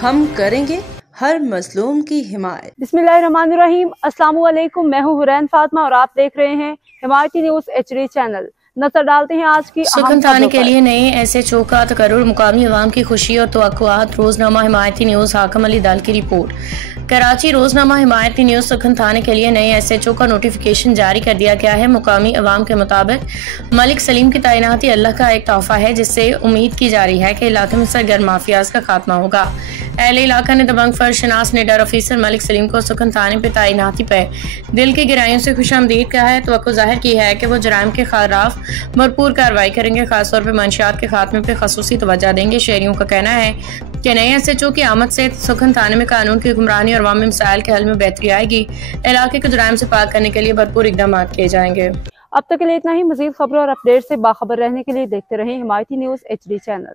हम करेंगे हर मजलूम की हिमायत। बिस्मिल्लाहिर्रहमानिर्रहीम। अस्सलामु अलैकुम। मैं हूँ हुरैन फातिमा और आप देख रहे हैं हिमायती न्यूज़ HD चैनल। नजर डालते हैं आज की सुकून थाने के लिए नए SHO का तकर्रुर, मुकामी अवाम की खुशी और तवक्कुआत। रोजनामा हिमायती न्यूज़ हाकिम अली दल की रिपोर्ट। कराची। रोजनामा हिमायती न्यूज़ सुकून थाने के लिए नए SHO का नोटिफिकेशन जारी कर दिया गया है। मुकामी अवाम के मुताबिक मलिक सलीम की तैनाती अल्लाह का एक तोहफा है, जिससे उम्मीद की जा रही है कि इलाके में सरगर्म माफियाज का खात्मा होगा। अहले इलाका ने दबंग फर्शनास निडर ऑफिसर मलिक सलीम को सुकून थाने पर तैनाती पर दिल की गहराइयों से खुशामदीद कहा है। तवक्को जाहिर की है कि वो जराइम के खिलाफ भरपूर कार्रवाई करेंगे, खासतौर पर मंशियात के खात्मे पर खसूसी तवज्जो देंगे। शहरियों का कहना है कि नए SHO की आमद से सुकून थाने में कानून की हुक्मरानी और अवामी मसाइल के हल में बेहतरी आएगी। इलाके को जराइम से पाक करने के लिए भरपूर इकदाम किए जाएंगे। अब तक के लिए इतना ही। मजीद खबरों और अपडेट से बाखबर रहने के लिए देखते रहें हिमायती न्यूज़ HD चैनल।